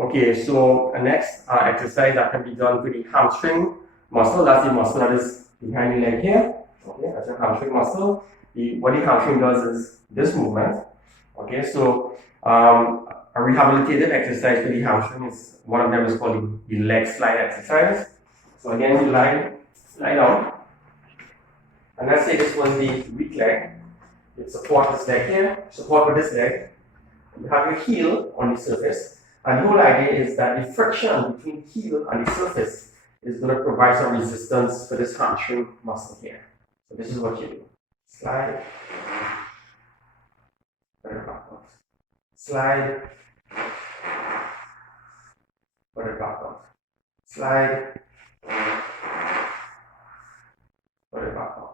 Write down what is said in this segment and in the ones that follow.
Okay, so next exercise that can be done with the hamstring muscle. That's the muscle that is behind the leg here. Okay, that's a hamstring muscle. What the hamstring does is this movement. Okay, so a rehabilitative exercise for the hamstring is one of them is called the leg slide exercise. So again, you lie down, and let's say this was the weak leg. You support this leg here, support with this leg. You have your heel on the surface, and the whole idea is that the friction between the heel and the surface is going to provide some resistance for this hamstring muscle here. So this is what you do. Slide, put it backwards. Slide, put it backwards. Slide, put it backwards.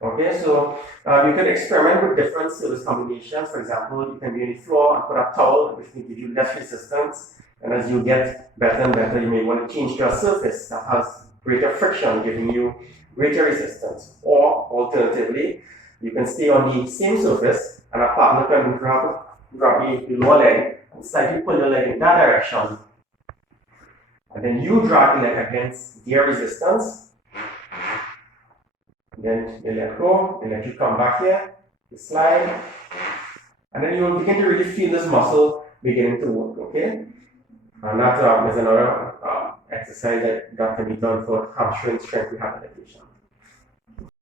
Okay, so you can experiment with different service combinations. For example, you can be on the floor and put a towel, which will give you less resistance. And as you get better and better, you may want to change to a surface that has greater friction, giving you greater resistance. Or alternatively, you can stay on the same surface and a partner can grab the lower leg and slightly pull your leg in that direction. And then you drag the leg against their resistance. Then you let go, and let you come back here, you slide, and then you will begin to really feel this muscle beginning to work, okay? And that is another exercise that can be done for hamstring strength rehabilitation.